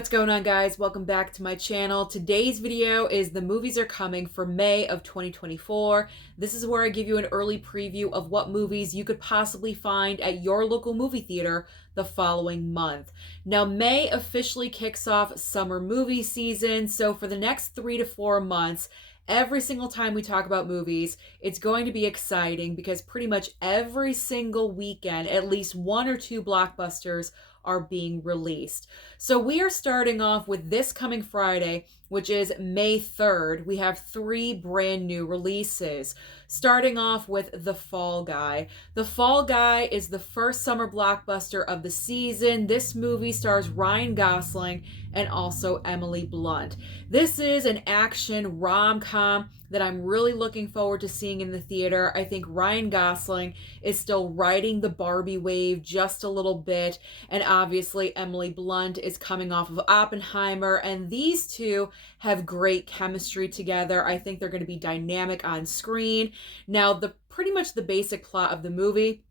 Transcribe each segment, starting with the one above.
What's going on, guys? Welcome back to my channel. Today's video is the movies are coming for May of 2024. This is where I give you an early preview of what movies you could possibly find at your local movie theater the following month. Now, May officially kicks off summer movie season, so for the next 3 to 4 months, every single time we talk about movies, it's going to be exciting because pretty much every single weekend, at least one or two blockbusters are being released. So we are starting off with this coming Friday, which is May 3rd. We have 3 brand new releases. Starting off with The Fall Guy. The Fall Guy is the first summer blockbuster of the season. This movie stars Ryan Gosling and also Emily Blunt. This is an action rom-com that I'm really looking forward to seeing in the theater. I think Ryan Gosling is still riding the Barbie wave just a little bit, and obviously Emily Blunt is coming off of Oppenheimer, and these two have great chemistry together. I think they're going to be dynamic on screen. Now, pretty much the basic plot of the movie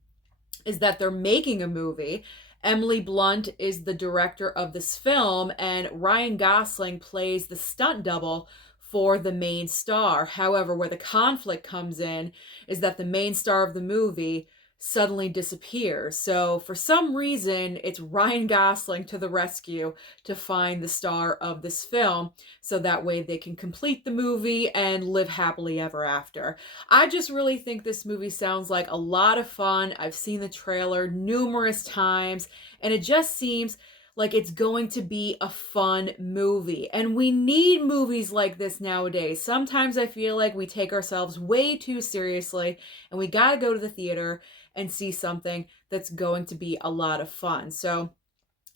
is that they're making a movie. Emily Blunt is the director of this film, and Ryan Gosling plays the stunt double for the main star. However, where the conflict comes in is that the main star of the movie suddenly disappears. So for some reason, it's Ryan Gosling to the rescue to find the star of this film, so that way they can complete the movie and live happily ever after. I just really think this movie sounds like a lot of fun. I've seen the trailer numerous times, and it just seems like it's going to be a fun movie. And we need movies like this nowadays. Sometimes I feel like we take ourselves way too seriously, and we gotta go to the theater and see something that's going to be a lot of fun. So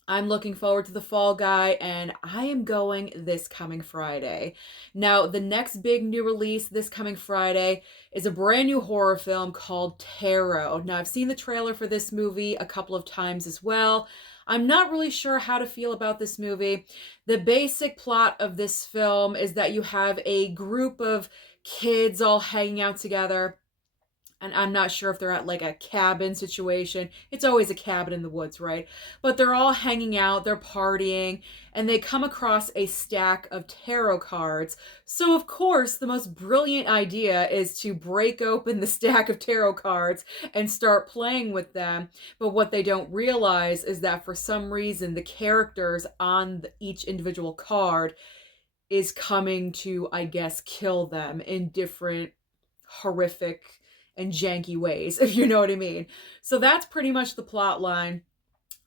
I'm looking forward to The Fall Guy, and I am going this coming Friday. Now, the next big new release this coming Friday is a brand new horror film called Tarot. Now, I've seen the trailer for this movie a couple of times as well. I'm not really sure how to feel about this movie. The basic plot of this film is that you have a group of kids all hanging out together, and I'm not sure if they're at like a cabin situation. It's always a cabin in the woods, right? But they're all hanging out, they're partying, and they come across a stack of tarot cards. So of course, the most brilliant idea is to break open the stack of tarot cards and start playing with them. But what they don't realize is that for some reason, the characters on each individual card is coming to, I guess, kill them in different horrific and janky ways, if you know what I mean. So that's pretty much the plot line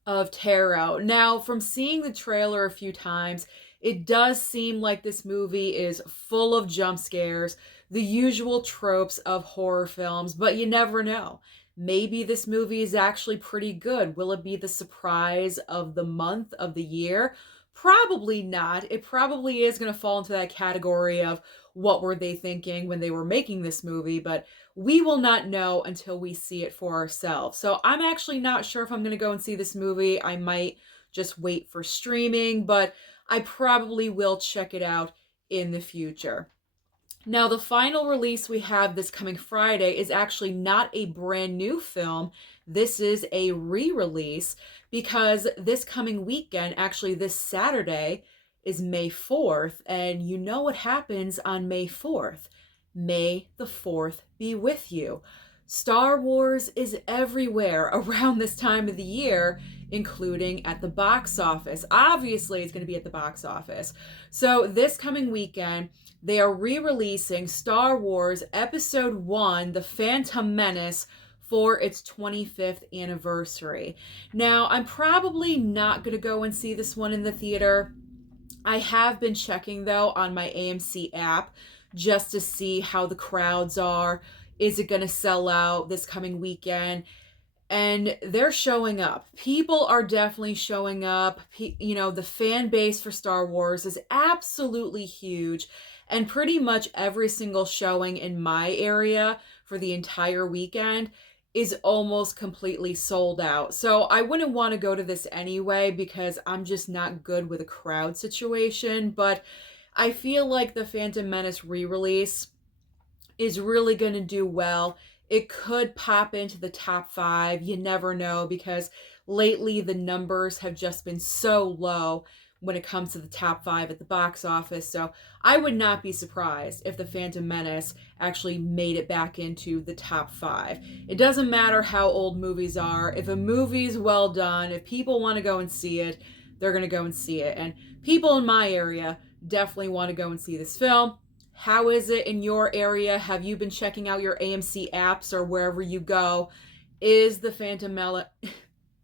of Tarot. Now, from seeing the trailer a few times, it does seem like this movie is full of jump scares, the usual tropes of horror films, but you never know. Maybe this movie is actually pretty good. Will it be the surprise of the month, of the year? Probably not. It probably is going to fall into that category of what were they thinking when they were making this movie, but we will not know until we see it for ourselves. So I'm actually not sure if I'm going to go and see this movie. I might just wait for streaming, but I probably will check it out in the future. Now, the final release we have this coming Friday is actually not a brand new film. This is a re-release because this coming weekend, actually this Saturday, is May 4th. And you know what happens on May 4th. May the 4th be with you. Star Wars is everywhere around this time of the year, including at the box office. Obviously, it's going to be at the box office. So this coming weekend, they are re-releasing Star Wars Episode 1, The Phantom Menace, for its 25th anniversary. Now, I'm probably not going to go and see this one in the theater. I have been checking, though, on my AMC app just to see how the crowds are. Is it going to sell out this coming weekend? And they're showing up. People are definitely showing up. You know, the fan base for Star Wars is absolutely huge. And pretty much every single showing in my area for the entire weekend is almost completely sold out. So I wouldn't want to go to this anyway because I'm just not good with a crowd situation. But I feel like the Phantom Menace re-release is really going to do well. It could pop into the top 5. You never know, because lately the numbers have just been so low when it comes to the top 5 at the box office. So I would not be surprised if the Phantom Menace actually made it back into the top 5. It doesn't matter how old movies are. If a movie's well done, if people want to go and see it, they're going to go and see it. And people in my area definitely want to go and see this film. How is it in your area? Have you been checking out your AMC apps or wherever you go? Is the Phantom Menace...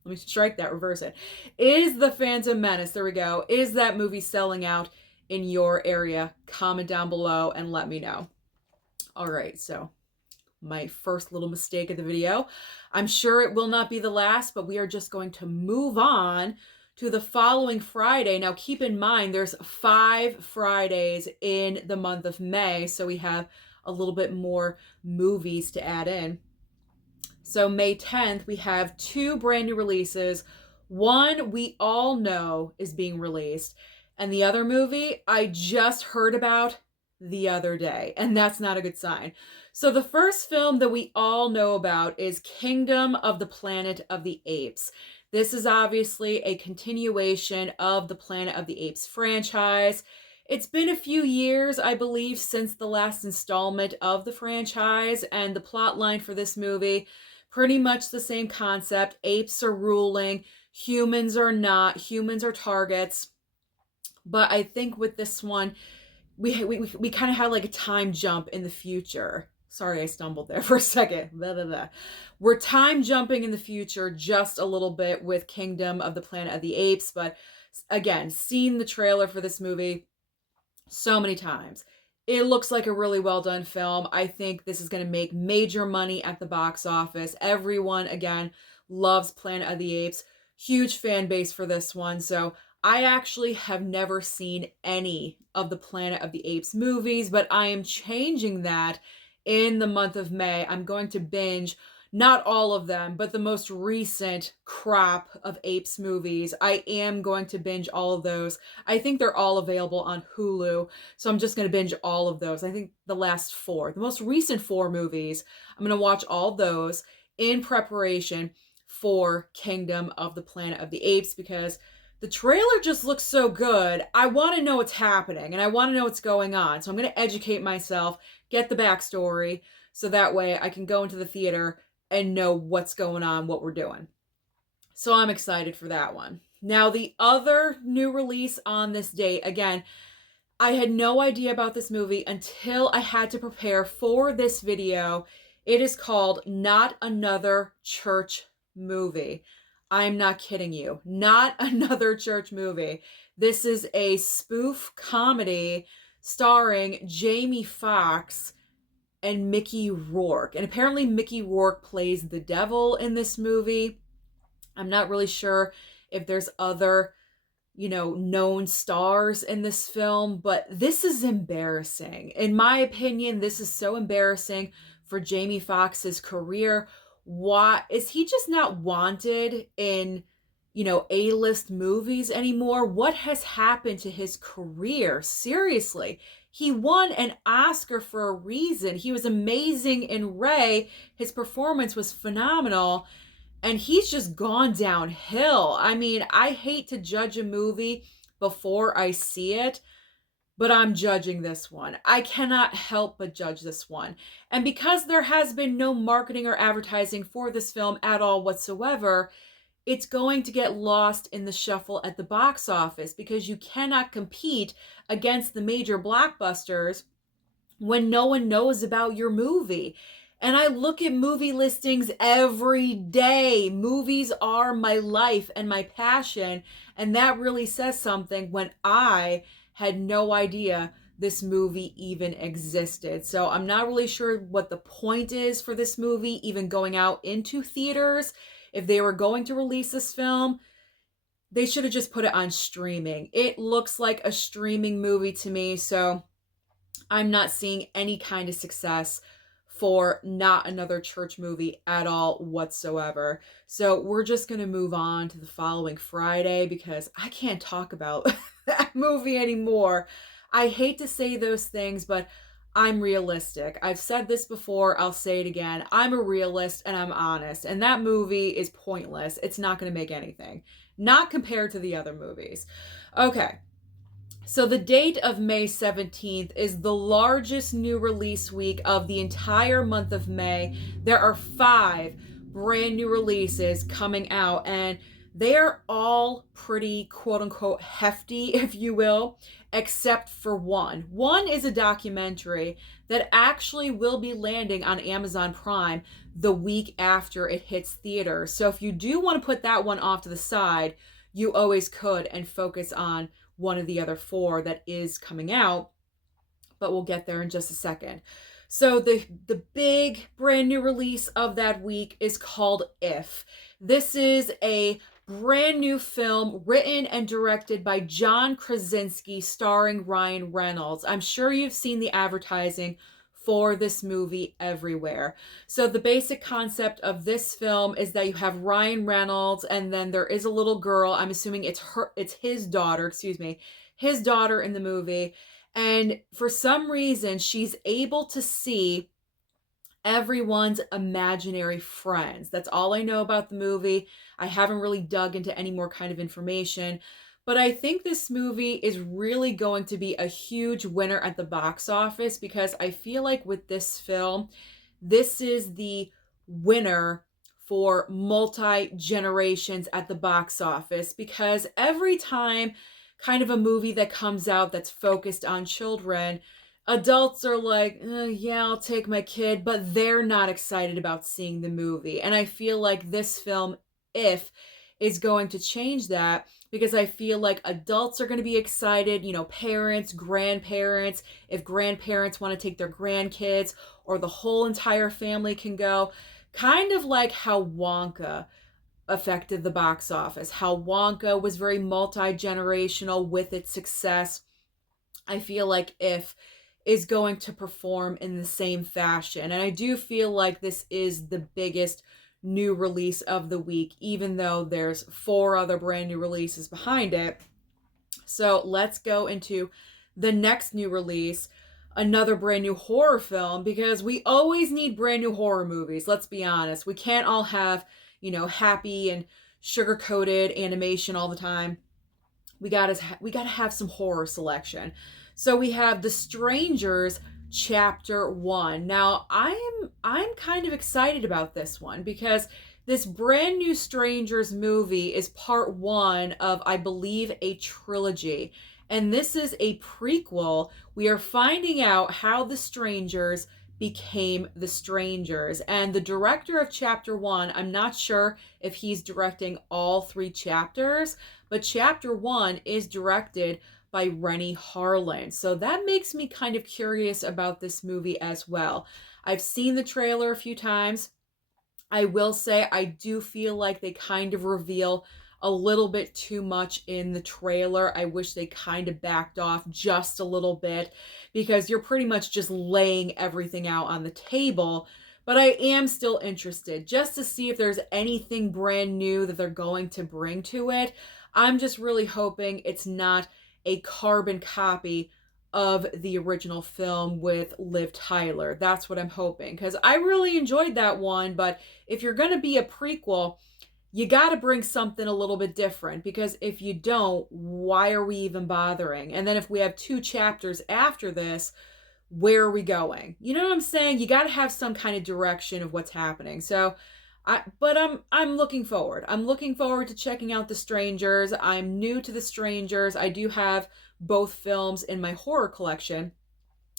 Let me strike that, reverse it. Is the Phantom Menace, there we go, is that movie selling out in your area? Comment down below and let me know. All right, so my first little mistake of the video. I'm sure it will not be the last, but we are just going to move on to the following Friday. Now, keep in mind, there's 5 Fridays in the month of May, so we have a little bit more movies to add in. So May 10th, we have 2 brand new releases. One we all know is being released, and the other movie I just heard about the other day, and that's not a good sign. So the first film that we all know about is Kingdom of the Planet of the Apes. This is obviously a continuation of the Planet of the Apes franchise. It's been a few years, I believe, since the last installment of the franchise, and the plot line for this movie, pretty much the same concept. Apes are ruling, humans are not, humans are targets. But I think with this one, we kind of had like a time jump in the future. Sorry, I stumbled there for a second. Blah, blah, blah. We're time jumping in the future just a little bit with Kingdom of the Planet of the Apes. But again, seen the trailer for this movie so many times. It looks like a really well done film. I think this is going to make major money at the box office. Everyone, again, loves Planet of the Apes. Huge fan base for this one. So I actually have never seen any of the Planet of the Apes movies, but I am changing that in the month of May. I'm going to binge not all of them, but the most recent crop of Apes movies. I am going to binge all of those. I think they're all available on Hulu, so I'm just going to binge all of those. I think the last 4, the most recent 4 movies, I'm going to watch all those in preparation for Kingdom of the Planet of the Apes, because the trailer just looks so good. I want to know what's happening, and I want to know what's going on. So I'm going to educate myself, get the backstory, so that way I can go into the theater and know what's going on, what we're doing. So I'm excited for that one. Now, the other new release on this date, again, I had no idea about this movie until I had to prepare for this video. It is called Not Another Church Movie. I'm not kidding you. Not Another Church Movie. This is a spoof comedy starring Jamie Foxx and Mickey Rourke. And apparently Mickey Rourke plays the devil in this movie. I'm not really sure if there's other, known stars in this film, but this is embarrassing. In my opinion, this is so embarrassing for Jamie Foxx's career. Why is he just not wanted in, A-list movies anymore? What has happened to his career? Seriously. He won an Oscar for a reason. He was amazing in Ray. His performance was phenomenal. And he's just gone downhill. I mean, I hate to judge a movie before I see it, but I'm judging this one. I cannot help but judge this one. And because there has been no marketing or advertising for this film at all whatsoever, it's going to get lost in the shuffle at the box office, because you cannot compete against the major blockbusters when no one knows about your movie. And I look at movie listings every day. Movies are my life and my passion, and that really says something when I had no idea this movie even existed. So I'm not really sure what the point is for this movie even going out into theaters. If they were going to release this film, they should have just put it on streaming. It looks like a streaming movie to me, so I'm not seeing any kind of success for Not Another Church Movie at all whatsoever. So we're just going to move on to the following Friday, because I can't talk about that movie anymore. I hate to say those things, but I'm realistic. I've said this before, I'll say it again. I'm a realist and I'm honest. And that movie is pointless. It's not going to make anything. Not compared to the other movies. Okay. So the date of May 17th is the largest new release week of the entire month of May. There are 5 brand new releases coming out, and they are all pretty quote unquote hefty, if you will, except for one. One is a documentary that actually will be landing on Amazon Prime the week after it hits theaters. So if you do want to put that one off to the side, you always could and focus on one of the other 4 that is coming out, but we'll get there in just a second. So the big brand new release of that week is called If. This is a brand new film written and directed by John Krasinski, starring Ryan Reynolds. I'm sure you've seen the advertising for this movie everywhere. So the basic concept of this film is that you have Ryan Reynolds, and then there is a little girl. I'm assuming it's his daughter, his daughter in the movie. And for some reason, she's able to see everyone's imaginary friends. That's all I know about the movie. I haven't really dug into any more kind of information. But I think this movie is really going to be a huge winner at the box office, because I feel like with this film, this is the winner for multi-generations at the box office, because every time kind of a movie that comes out that's focused on children, adults are like, yeah, I'll take my kid, but they're not excited about seeing the movie. And I feel like this film, If, is going to change that, because I feel like adults are going to be excited, parents, grandparents, if grandparents want to take their grandkids, or the whole entire family can go. Kind of like how Wonka affected the box office, how Wonka was very multi-generational with its success. I feel like If is going to perform in the same fashion. And I do feel like this is the biggest new release of the week, even though there's 4 other brand new releases behind it. So let's go into the next new release, another brand new horror film, because we always need brand new horror movies. Let's be honest. We can't all have, happy and sugar-coated animation all the time. We gotta have some horror selection. So we have The Strangers Chapter 1. Now, I'm kind of excited about this one, because this brand new Strangers movie is part 1 of, I believe, a trilogy. And this is a prequel. We are finding out how the strangers became the strangers. And the director of Chapter 1, I'm not sure if he's directing all 3 chapters, but Chapter 1 is directed by Renny Harlin. So that makes me kind of curious about this movie as well. I've seen the trailer a few times. I will say I do feel like they kind of reveal a little bit too much in the trailer. I wish they kind of backed off just a little bit, because you're pretty much just laying everything out on the table. But I am still interested just to see if there's anything brand new that they're going to bring to it. I'm just really hoping it's not a carbon copy of the original film with Liv Tyler. That's what I'm hoping, because I really enjoyed that one. But if you're going to be a prequel, you got to bring something a little bit different, because if you don't, why are we even bothering? And then if we have 2 chapters after this, where are we going? You know what I'm saying? You got to have some kind of direction of what's happening. So I'm looking forward. I'm looking forward to checking out The Strangers. I'm new to The Strangers. I do have both films in my horror collection,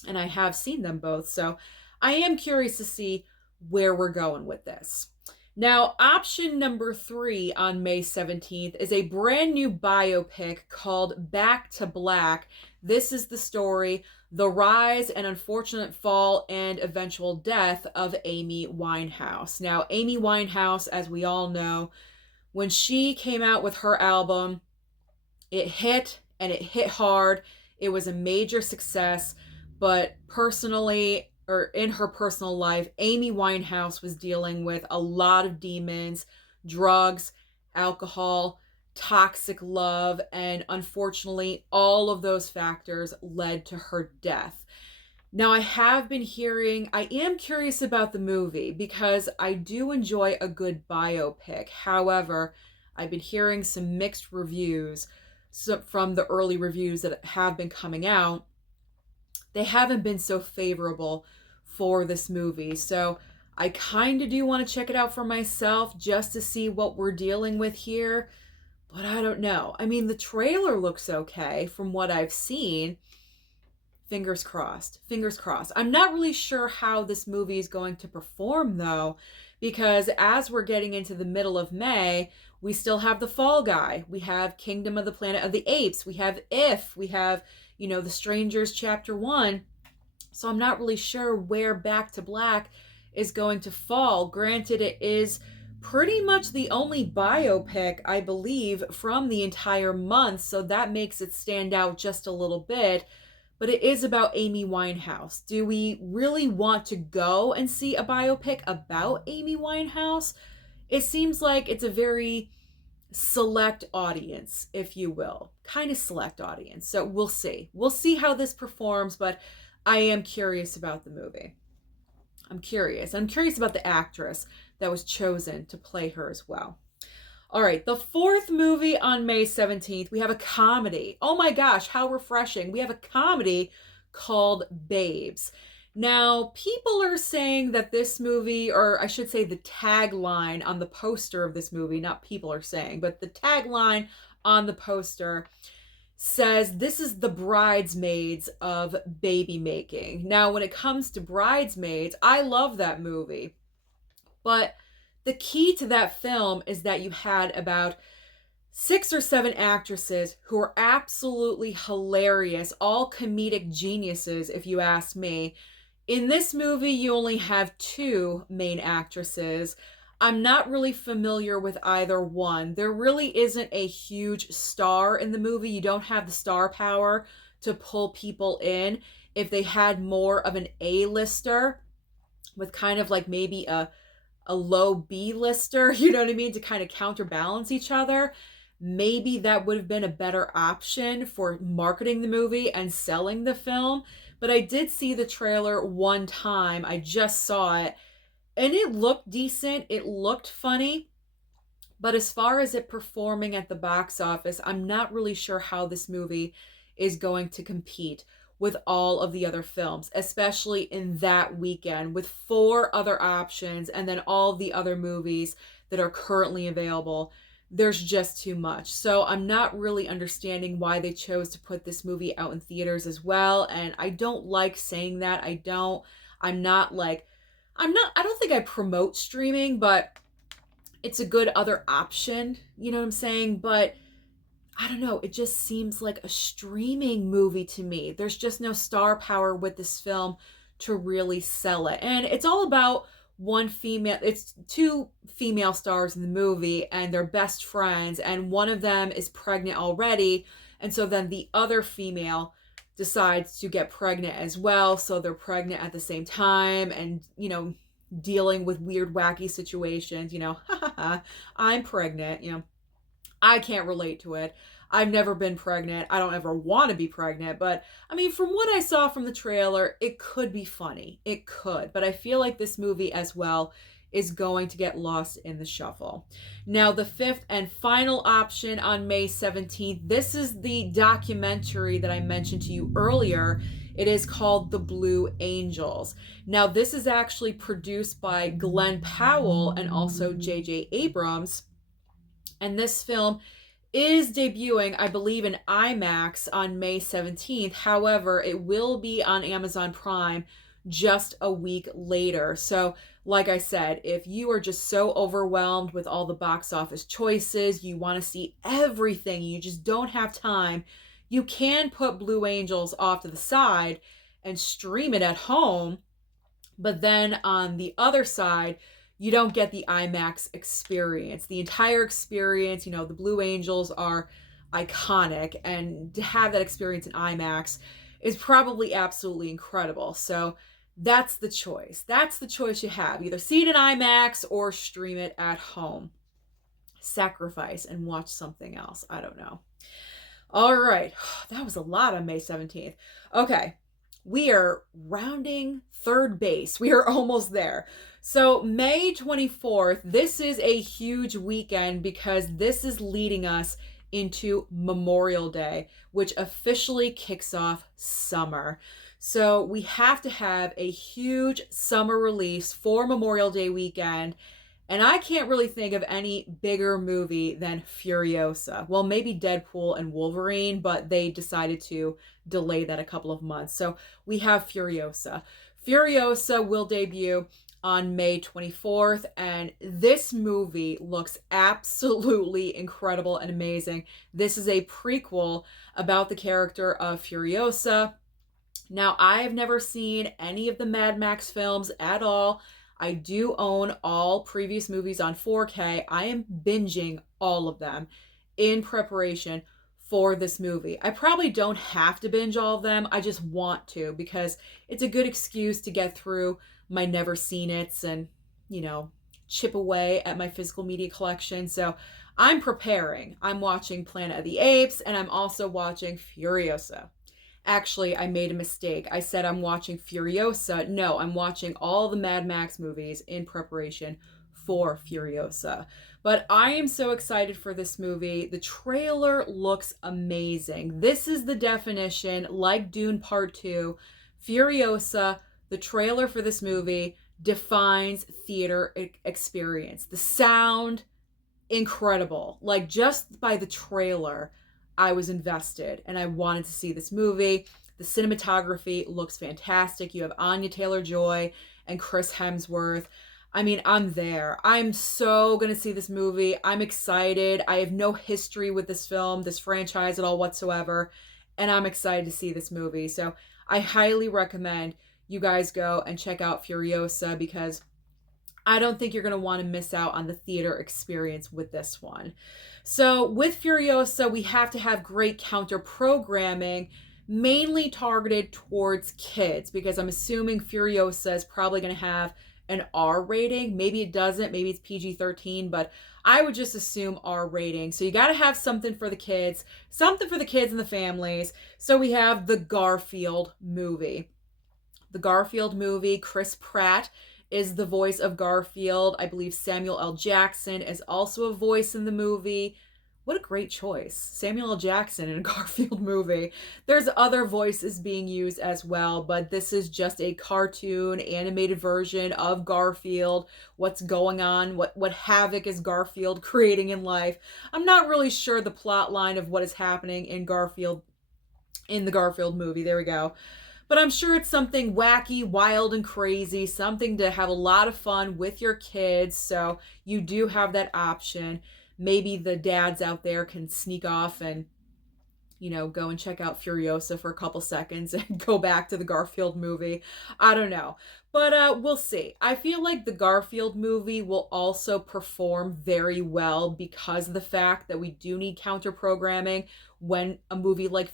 and I have seen them both. So I am curious to see where we're going with this. Now, option number 3 on May 17th is a brand new biopic called Back to Black. This is the story, the rise and unfortunate fall and eventual death of Amy Winehouse. Now, Amy Winehouse, as we all know, when she came out with her album, it hit, and it hit hard. It was a major success, but personally, or in her personal life, Amy Winehouse was dealing with a lot of demons, drugs, alcohol, toxic love, and unfortunately, all of those factors led to her death. Now, I have been hearing, I am curious about the movie because I do enjoy a good biopic. However, I've been hearing some mixed reviews from the early reviews that have been coming out. They haven't been so favorable for this movie. So I kind of do want to check it out for myself just to see what we're dealing with here. But I don't know. I mean, the trailer looks okay from what I've seen. Fingers crossed. Fingers crossed. I'm not really sure how this movie is going to perform though, because as we're getting into the middle of May, we still have The Fall Guy. We have Kingdom of the Planet of the Apes. We have If. We have, The Strangers Chapter 1. So I'm not really sure where Back to Black is going to fall. Granted, it is pretty much the only biopic, I believe, from the entire month. So that makes it stand out just a little bit. But it is about Amy Winehouse. Do we really want to go and see a biopic about Amy Winehouse? It seems like it's a very select audience, if you will. Kind of select audience. So we'll see. We'll see how this performs, but I am curious about the movie. I'm curious. I'm curious about the actress that was chosen to play her as well. All right, the fourth movie on May 17th, we have a comedy. Oh my gosh, how refreshing. We have a comedy called Babes. Now, people are saying that this movie, or I should say the tagline on the poster of this movie, not people are saying, but the tagline on the poster says this is the bridesmaids of baby making. Now, when it comes to Bridesmaids, I love that movie. But the key to that film is that you had about 6 or 7 actresses who are absolutely hilarious, all comedic geniuses, if you ask me. In this movie, you only have 2 main actresses. I'm not really familiar with either one. There really isn't a huge star in the movie. You don't have the star power to pull people in. If they had more of an A-lister with kind of like maybe a low B-lister, you know what I mean, to kind of counterbalance each other, maybe that would have been a better option for marketing the movie and selling the film. But I did see the trailer one time. I just saw it and it looked decent. It looked funny. But as far as it performing at the box office, I'm not really sure how this movie is going to compete with all of the other films, especially in that weekend with 4 other options and then all the other movies that are currently available. There's just too much. So I'm not really understanding why they chose to put this movie out in theaters as well. And I don't like saying that. I'm not like, I don't think I promote streaming, but it's a good other option. You know what I'm saying? But I don't know, it just seems like a streaming movie to me. There's just no star power with this film to really sell it. And it's all about it's 2 female stars in the movie and they're best friends, and one of them is pregnant already. And so then the other female decides to get pregnant as well. So they're pregnant at the same time and, dealing with weird, wacky situations, I'm pregnant, I can't relate to it. I've never been pregnant. I don't ever want to be pregnant. But I mean, from what I saw from the trailer, it could be funny. It could. But I feel like this movie as well is going to get lost in the shuffle. Now, the 5th and final option on May 17th, this is the documentary that I mentioned to you earlier. It is called The Blue Angels. Now, this is actually produced by Glenn Powell and also J.J. Abrams. And this film is debuting, I believe, in IMAX on May 17th. However, it will be on Amazon Prime just a week later. So, like I said, if you are just so overwhelmed with all the box office choices, you want to see everything, you just don't have time, you can put Blue Angels off to the side and stream it at home. But then on the other side, you don't get the IMAX experience. The entire experience, the Blue Angels are iconic, and to have that experience in IMAX is probably absolutely incredible. So that's the choice. That's the choice you have. Either see it in IMAX or stream it at home. Sacrifice and watch something else. I don't know. All right. That was a lot on May 17th. Okay. we are rounding third base. We are almost there. So, May 24th, this is a huge weekend because this is leading us into Memorial Day, which officially kicks off summer. So, we have to have a huge summer release for Memorial Day weekend. And I can't really think of any bigger movie than Furiosa. Well, maybe Deadpool and Wolverine, but they decided to delay that a couple of months. So we have Furiosa. Furiosa will debut on May 24th, and this movie looks absolutely incredible and amazing. This is a prequel about the character of Furiosa. Now, I've never seen any of the Mad Max films at all. I do own all previous movies on 4K. I am binging all of them in preparation for this movie. I probably don't have to binge all of them. I just want to because it's a good excuse to get through my never seen it's and, chip away at my physical media collection. So I'm preparing. I'm watching Planet of the Apes and I'm also watching Furiosa. Actually, I made a mistake. I said I'm watching Furiosa. No, I'm watching all the Mad Max movies in preparation for Furiosa. But I am so excited for this movie. The trailer looks amazing. This is the definition, like Dune Part 2, Furiosa, the trailer for this movie defines theater experience. The sound, incredible. Like just by the trailer, I was invested and I wanted to see this movie. The cinematography looks fantastic. You have Anya Taylor-Joy and Chris Hemsworth. I mean, I'm there. I'm so going to see this movie. I'm excited. I have no history with this film, this franchise at all whatsoever, and I'm excited to see this movie. So I highly recommend you guys go and check out Furiosa because I don't think you're going to want to miss out on the theater experience with this one. So with Furiosa, we have to have great counter programming, mainly targeted towards kids, because I'm assuming Furiosa is probably going to have an R rating. Maybe it doesn't. Maybe it's PG-13, but I would just assume R rating. So you got to have something for the kids and the families. So we have the Garfield movie. The Garfield movie, Chris Pratt is the voice of Garfield. I believe Samuel L. Jackson is also a voice in the movie. What a great choice. Samuel L. Jackson in a Garfield movie. There's other voices being used as well, but this is just a cartoon animated version of Garfield. What's going on? What havoc is Garfield creating in life? I'm not really sure the plot line of what is happening in the Garfield movie. There we go. But I'm sure it's something wacky, wild, and crazy, something to have a lot of fun with your kids. So you do have that option. Maybe the dads out there can sneak off and, go and check out Furiosa for a couple seconds and go back to the Garfield movie. I don't know. But we'll see. I feel like the Garfield movie will also perform very well because of the fact that we do need counter programming when a movie like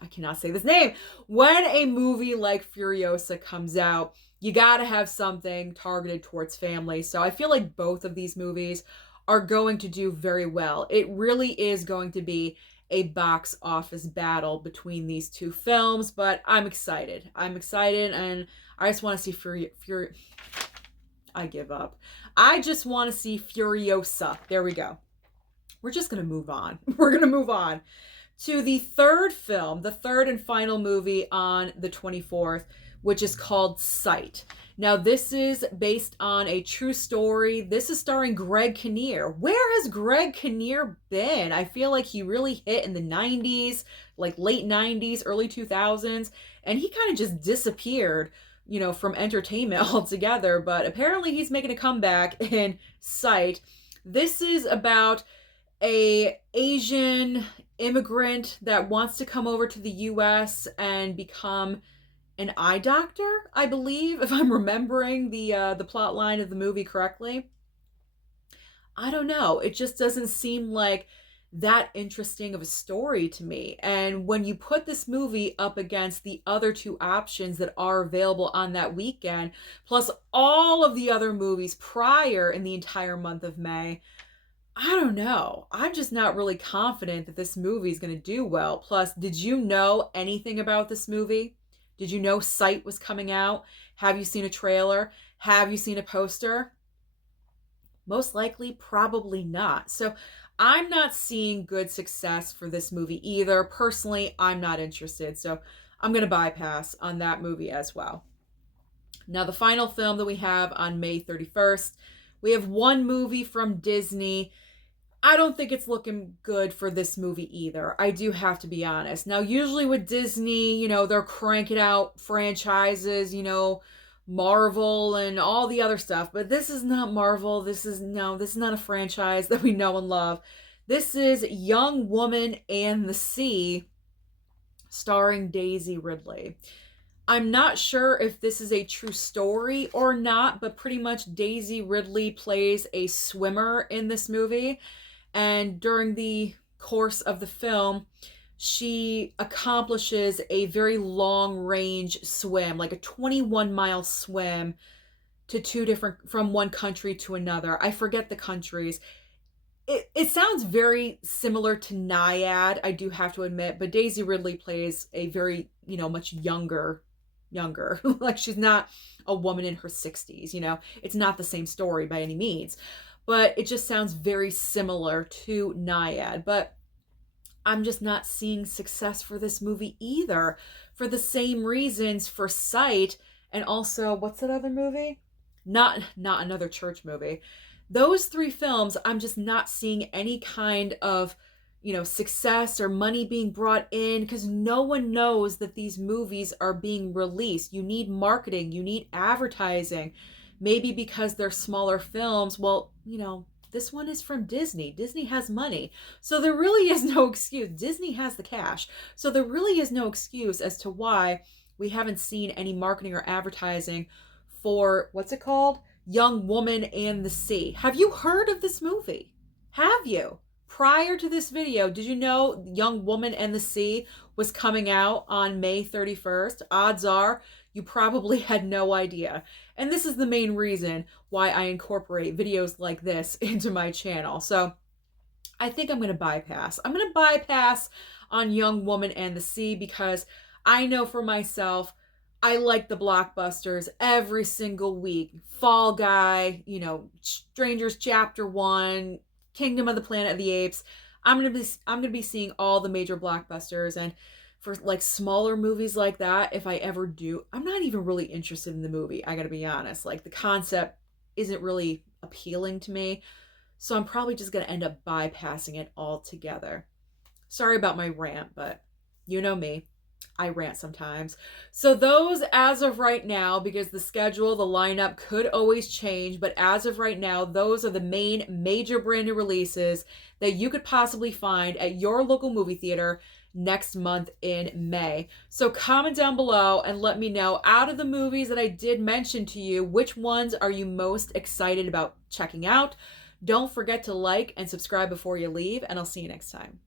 I cannot say this name. When a movie like Furiosa comes out, you gotta have something targeted towards family. So I feel like both of these movies are going to do very well. It really is going to be a box office battle between these two films, but I'm excited. And I just want to see I give up. I just want to see Furiosa. There we go. We're just going to move on. We're going to move on to the third film, the third and final movie on the 24th, which is called Sight. Now, this is based on a true story. This is starring Greg Kinnear. Where has Greg Kinnear been? I feel like he really hit in the 90s, like late 90s, early 2000s, and he kind of just disappeared, from entertainment altogether. But apparently he's making a comeback in Sight. This is about a Asian immigrant that wants to come over to the US and become an eye doctor, I believe, if I'm remembering the plot line of the movie correctly. I don't know. It just doesn't seem like that interesting of a story to me. And when you put this movie up against the other two options that are available on that weekend, plus all of the other movies prior in the entire month of May, I don't know. I'm just not really confident that this movie is going to do well. Plus, did you know anything about this movie? Did you know Sight was coming out? Have you seen a trailer? Have you seen a poster? Most likely, probably not. So I'm not seeing good success for this movie either. Personally, I'm not interested. So I'm going to bypass on that movie as well. Now, the final film that we have on May 31st, we have one movie from Disney. I don't think it's looking good for this movie either. I do have to be honest. Now, usually with Disney, they're cranking out franchises, Marvel and all the other stuff, but this is not Marvel. This is not a franchise that we know and love. This is Young Woman and the Sea, starring Daisy Ridley. I'm not sure if this is a true story or not, but pretty much Daisy Ridley plays a swimmer in this movie. And during the course of the film, she accomplishes a very long range swim, like a 21-mile swim from one country to another. I forget the countries. It sounds very similar to Naiad, I do have to admit, but Daisy Ridley plays a very, much younger. Like, she's not a woman in her 60s, It's not the same story by any means. But it just sounds very similar to Naiad. But I'm just not seeing success for this movie either, for the same reasons for Sight, and also, what's that other movie? Not Another Church Movie. Those three films, I'm just not seeing any kind of, success or money being brought in, because no one knows that these movies are being released. You need marketing, you need advertising. Maybe because they're smaller films, well, this one is from Disney. Disney has money. So there really is no excuse. Disney has the cash. So there really is no excuse as to why we haven't seen any marketing or advertising for, what's it called? Young Woman and the Sea. Have you heard of this movie? Have you? Prior to this video, did you know Young Woman and the Sea was coming out on May 31st? Odds are you probably had no idea. And this is the main reason why I incorporate videos like this into my channel. So I think I'm going to bypass. I'm going to bypass on Young Woman and the Sea because I know for myself, I like the blockbusters every single week. Fall Guy, Strangers Chapter 1, Kingdom of the Planet of the Apes. I'm gonna be seeing all the major blockbusters, and for like smaller movies like that, if I ever do, I'm not even really interested in the movie. I gotta be honest. Like, the concept isn't really appealing to me, so I'm probably just gonna end up bypassing it altogether. Sorry about my rant, but you know me. I rant sometimes. So those, as of right now, because the schedule, the lineup could always change, but as of right now, those are the main major branded releases that you could possibly find at your local movie theater next month in May. So comment down below and let me know, out of the movies that I did mention to you, which ones are you most excited about checking out? Don't forget to like and subscribe before you leave, and I'll see you next time.